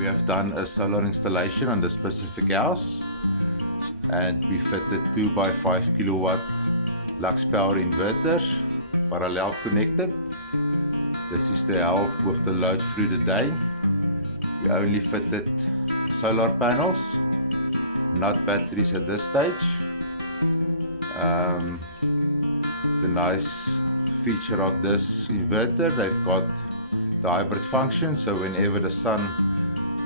We have done a solar installation on the specific house, and we fitted 2x5 kilowatt Lux Power inverters, parallel connected. This is to help with the load through the day. We only fitted solar panels, not batteries at this stage. The nice feature of this inverter, they've got the hybrid function, so whenever the sun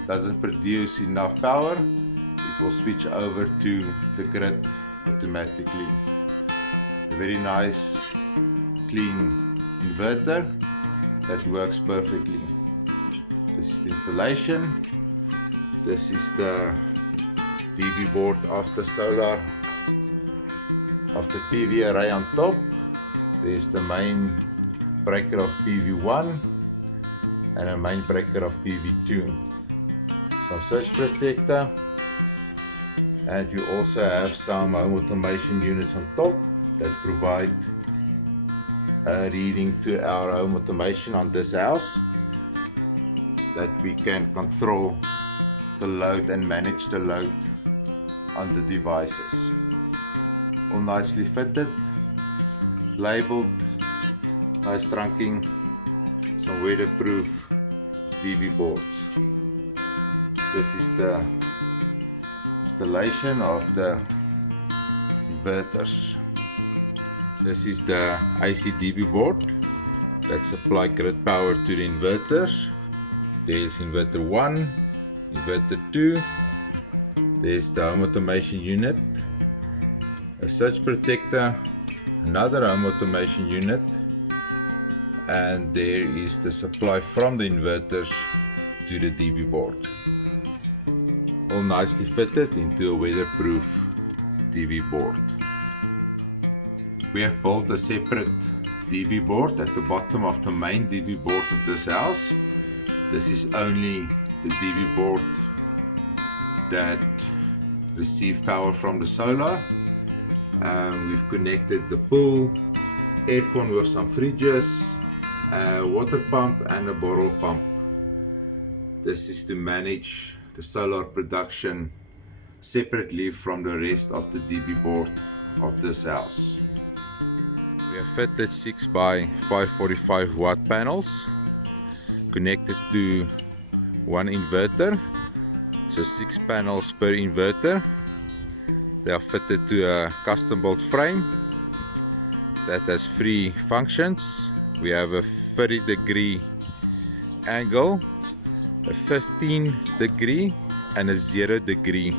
doesn't produce enough power, it will switch over to the grid automatically. A very nice clean inverter that works perfectly. This is the installation. This is the DB board of the solar, of the PV array on top. There's the main breaker of PV1 and a main breaker of PV2. Some surge protector, and you also have some home automation units on top that provide a reading to our home automation on this house, that we can control the load and manage the load on the devices. All nicely fitted, labeled, nice trunking, some weatherproof DB boards. This is the installation of the inverters. This is the AC DB board that supply grid power to the inverters. There's inverter 1, inverter 2. There's the home automation unit, a surge protector, another home automation unit, and there is the supply from the inverters to the DB board. All nicely fitted into a weatherproof DB board. We have built a separate DB board at the bottom of the main DB board of this house. This is only the DB board that receives power from the solar. We've connected the pool, aircon with some fridges, a water pump and a bottle pump. This is to manage the solar production separately from the rest of the DB board of this house. We have fitted 6x545 watt panels connected to one inverter, so 6 panels per inverter. They are fitted to a custom built frame that has 3 functions. We have a 30-degree angle, a 15-degree and a 0-degree.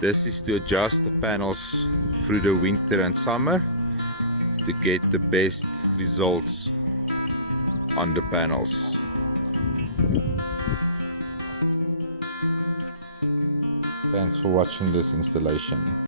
This is to adjust the panels through the winter and summer to get the best results on the panels. Thanks for watching this installation.